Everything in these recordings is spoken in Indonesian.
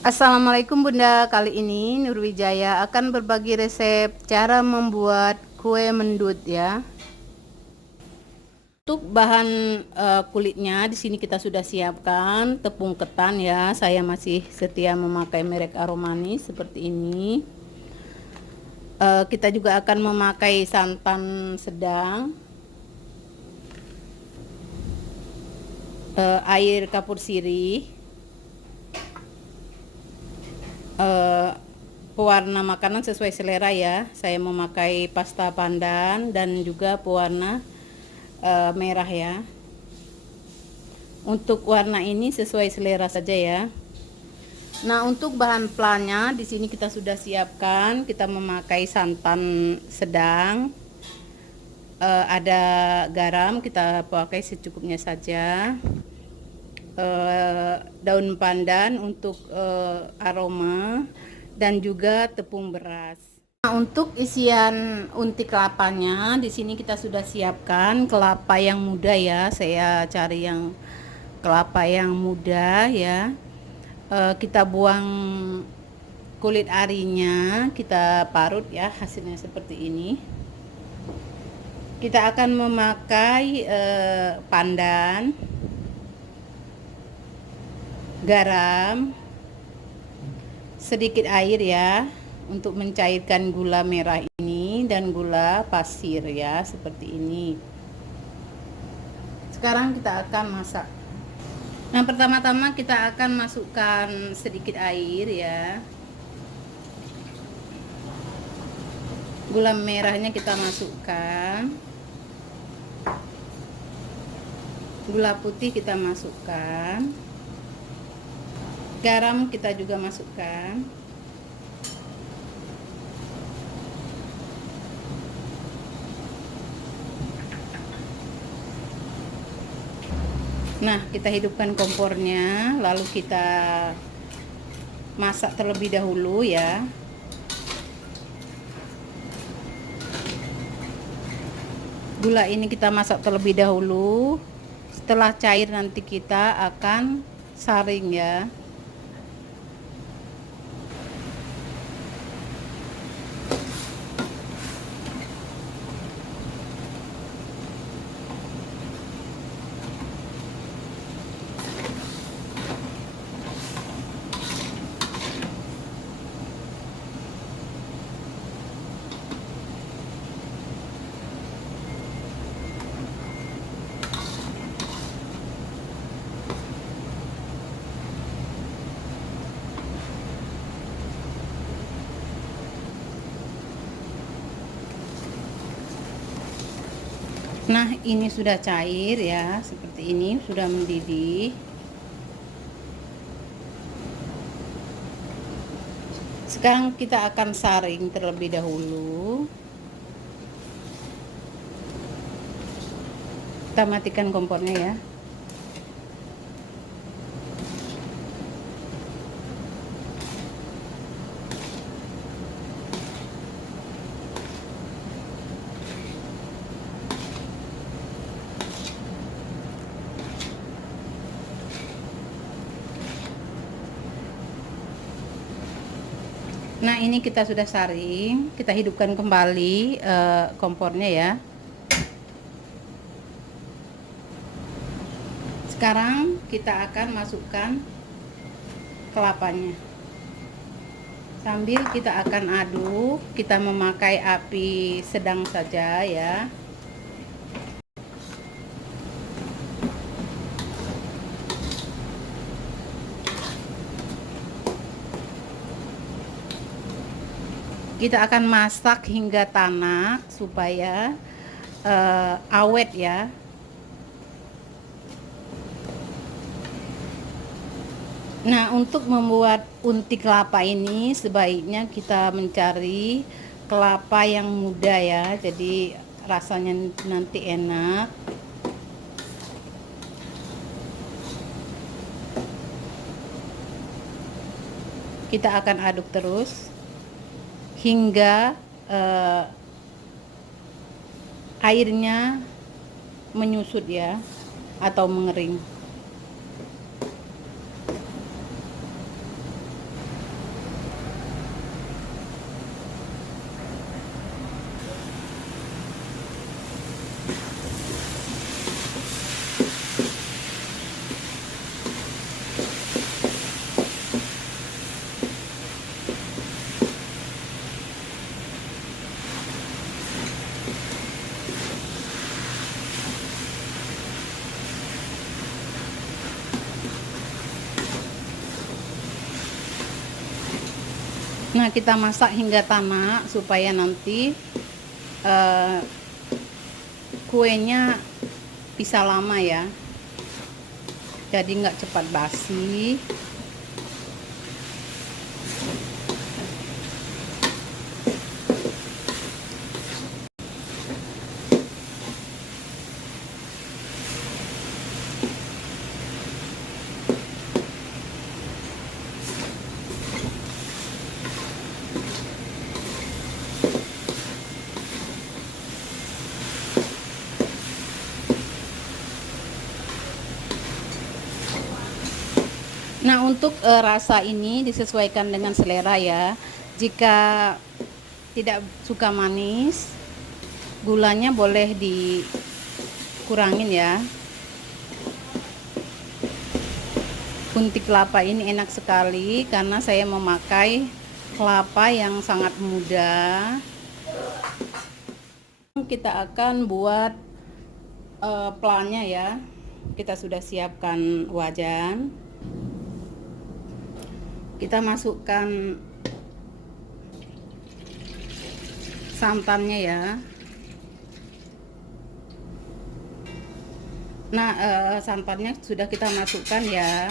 Assalamualaikum Bunda, kali ini Nurwijaya akan berbagi resep cara membuat kue mendut ya. Untuk bahan kulitnya di sini kita sudah siapkan tepung ketan ya. Saya masih setia memakai merek Aromani seperti ini. Kita juga akan memakai santan sedang, air kapur sirih, pewarna makanan sesuai selera ya. Saya memakai pasta pandan dan juga pewarna merah ya. Untuk warna ini sesuai selera saja ya. Nah, untuk bahan plannya di sini kita sudah siapkan. Kita memakai santan sedang, ada garam, kita pakai secukupnya saja. Daun pandan untuk aroma dan juga tepung beras. Nah, untuk isian unti kelapanya di sini kita sudah siapkan kelapa yang muda ya. Saya cari yang kelapa yang muda ya. Kita buang kulit arinya, kita parut ya, hasilnya seperti ini. Kita akan memakai pandan, garam, sedikit air ya untuk mencairkan gula merah ini dan gula pasir ya, seperti ini. Sekarang kita akan masak. Nah, pertama-tama kita akan masukkan sedikit air ya. Gula merahnya kita masukkan, gula putih kita masukkan, garam kita juga masukkan. Nah, kita hidupkan kompornya, lalu kita masak terlebih dahulu ya. Gula ini kita masak terlebih dahulu. Setelah cair nanti kita akan saring ya. Nah, ini sudah cair ya, seperti ini, sudah mendidih. Sekarang kita akan saring terlebih dahulu. Kita matikan kompornya ya. Nah, ini kita sudah saring, kita hidupkan kembali kompornya ya. Sekarang kita akan masukkan kelapanya. Sambil kita akan aduk, kita memakai api sedang saja ya. Kita akan masak hingga tanak supaya awet ya. Nah, untuk membuat unti kelapa ini sebaiknya kita mencari kelapa yang muda ya. Jadi rasanya nanti enak. Kita akan aduk terus hingga airnya menyusut ya, atau mengering. Nah, kita masak hingga tanak supaya nanti kuenya bisa lama ya, jadi nggak cepat basi. Nah, untuk rasa ini disesuaikan dengan selera ya. Jika tidak suka manis, gulanya boleh dikurangin ya. Unti kelapa ini enak sekali karena saya memakai kelapa yang sangat muda. Kita akan buat plannya ya. Kita sudah siapkan wajan. Kita masukkan santannya ya. Nah, santannya sudah kita masukkan ya.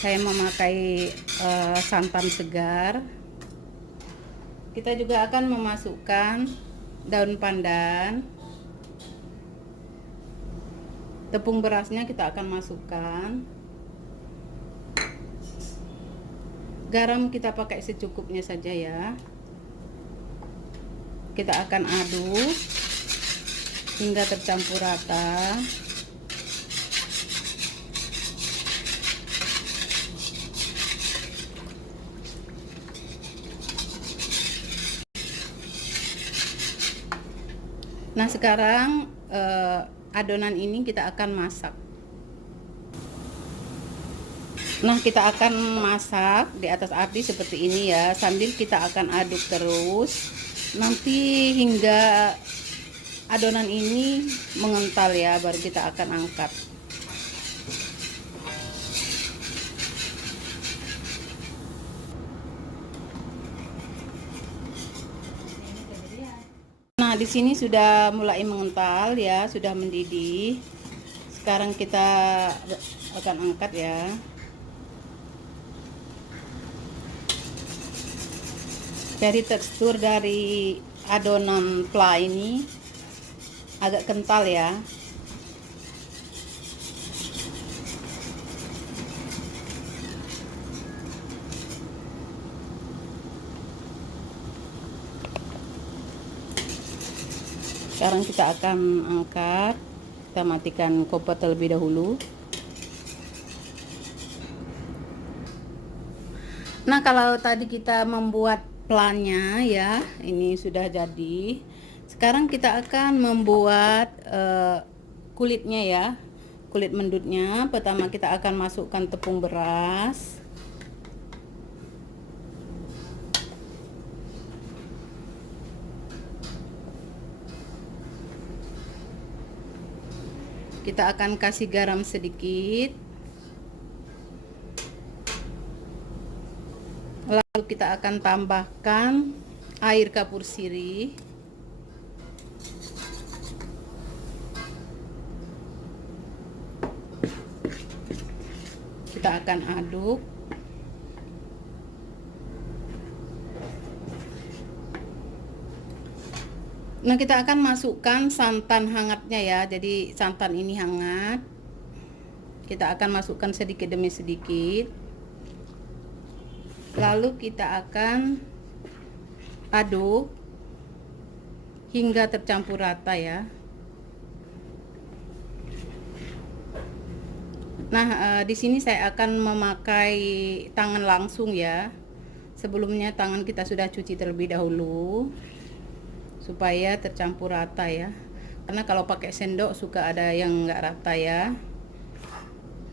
Saya memakai santan segar. Kita juga akan memasukkan daun pandan. Tepung berasnya kita akan masukkan. Garam kita pakai secukupnya saja ya. Kita akan aduk hingga tercampur rata. Nah, sekarang adonan ini kita akan masak. Nah, kita akan masak di atas api seperti ini ya, sambil kita akan aduk terus nanti hingga adonan ini mengental ya, baru kita akan angkat. Nah, di sini sudah mulai mengental ya, sudah mendidih. Sekarang kita akan angkat ya. Dari tekstur dari adonan pla ini agak kental ya. Sekarang kita akan angkat. Kita matikan kompor terlebih dahulu. Nah, kalau tadi kita membuat plannya ya, ini sudah jadi. Sekarang kita akan membuat kulitnya ya, kulit mendutnya. Pertama kita akan masukkan tepung beras. Kita akan kasih garam sedikit. Lalu kita akan tambahkan air kapur sirih. Kita akan aduk. Nah, kita akan masukkan santan hangatnya ya. Jadi santan ini hangat. Kita akan masukkan sedikit demi sedikit. Lalu kita akan aduk hingga tercampur rata ya. Nah, di sini saya akan memakai tangan langsung ya. Sebelumnya tangan kita sudah cuci terlebih dahulu supaya tercampur rata ya. Karena kalau pakai sendok suka ada yang nggak rata ya.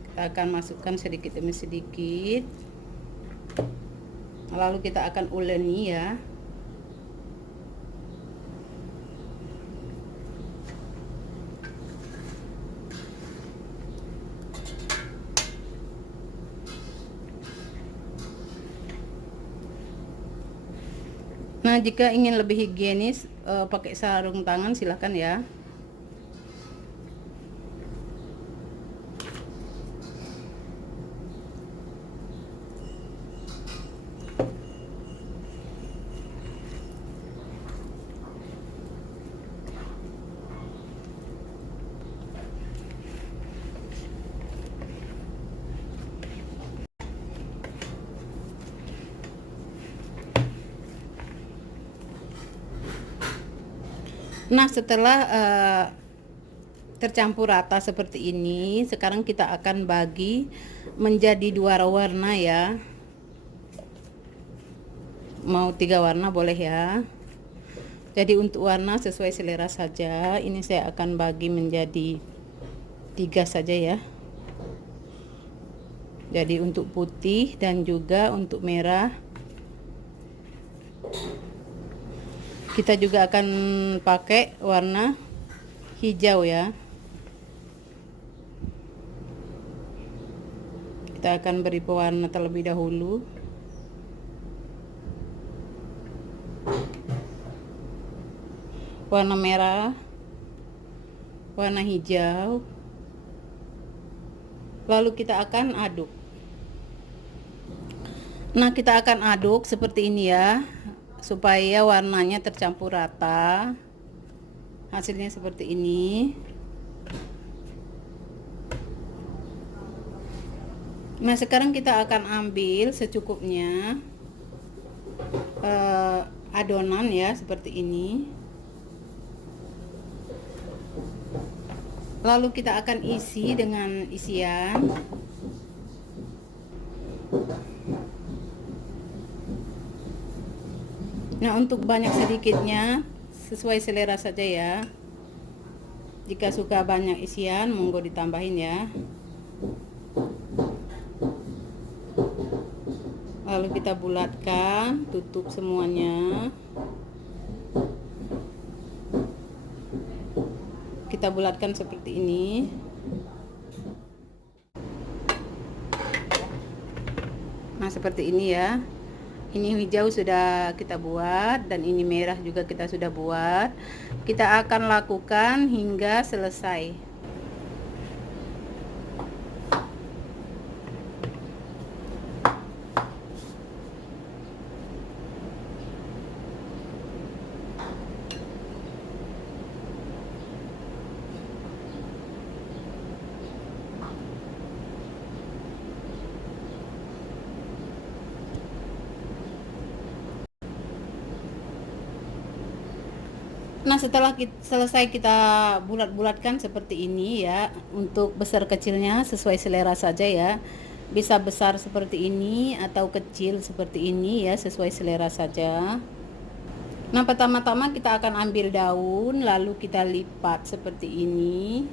Kita akan masukkan sedikit demi sedikit. Lalu kita akan uleni ya. Nah, jika ingin lebih higienis pakai sarung tangan silahkan ya. Nah, setelah tercampur rata seperti ini, sekarang kita akan bagi menjadi 2 warna ya. Mau 3 warna boleh ya. Jadi untuk warna sesuai selera saja. Ini saya akan bagi menjadi 3 saja ya. Jadi untuk putih dan juga untuk merah. Kita juga akan pakai warna hijau ya. Kita akan beri pewarna terlebih dahulu. Warna merah, warna hijau. Lalu kita akan aduk. Nah, kita akan aduk seperti ini ya, supaya warnanya tercampur rata. Hasilnya seperti ini. Nah, sekarang kita akan ambil secukupnya adonan ya, seperti ini. Lalu kita akan isi dengan isian. Nah, untuk banyak sedikitnya sesuai selera saja ya. Jika suka banyak isian, monggo ditambahin ya. Lalu kita bulatkan, tutup semuanya. Kita bulatkan seperti ini. Nah, seperti ini ya. Ini hijau sudah kita buat dan ini merah juga kita sudah buat. Kita akan lakukan hingga selesai. Nah, setelah selesai kita bulat-bulatkan seperti ini ya, untuk besar kecilnya sesuai selera saja ya. Bisa besar seperti ini atau kecil seperti ini ya, sesuai selera saja. Nah, pertama-tama kita akan ambil daun, lalu kita lipat seperti ini.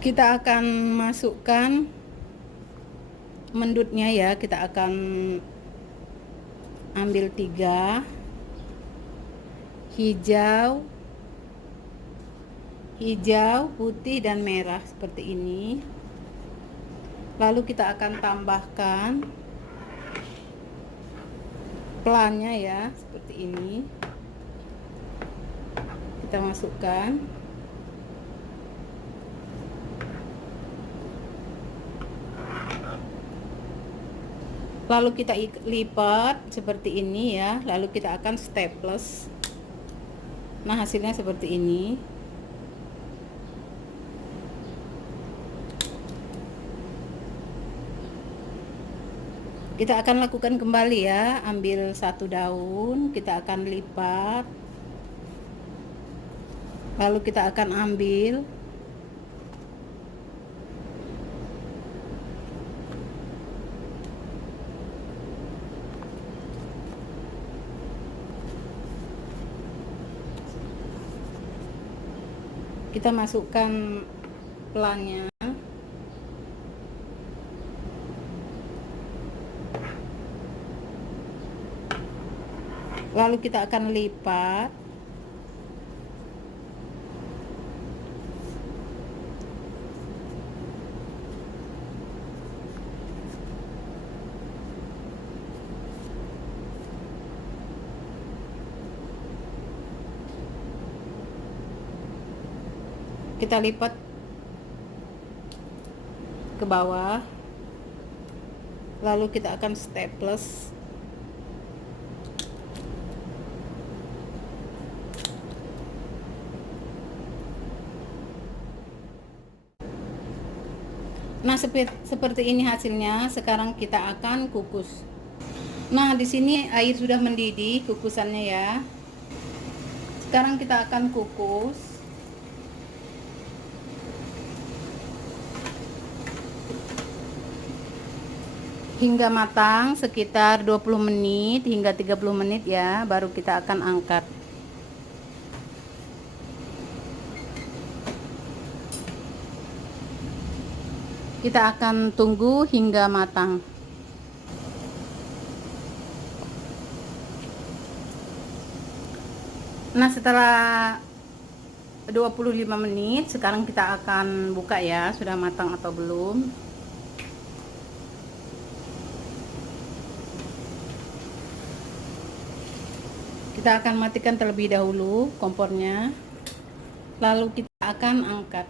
Kita akan masukkan mendutnya ya, kita akan ambil 3 hijau, putih dan merah seperti ini. Lalu kita akan tambahkan pelannya ya, seperti ini. Kita masukkan. Lalu kita lipat seperti ini ya, lalu kita akan staples. Nah, hasilnya seperti ini. Kita akan lakukan kembali ya, ambil 1 daun, kita akan lipat. Lalu kita akan ambil kita masukkan pelannya, lalu kita akan lipat kita lipat ke bawah, lalu kita akan staples. Nah, seperti ini hasilnya. Sekarang kita akan kukus. Nah, di sini air sudah mendidih kukusannya ya. Sekarang kita akan kukus hingga matang, sekitar 20 menit hingga 30 menit ya, baru kita akan angkat. Kita akan tunggu hingga matang. Nah, setelah 25 menit sekarang kita akan buka ya, sudah matang atau belum. Kita akan matikan terlebih dahulu kompornya, lalu kita akan angkat.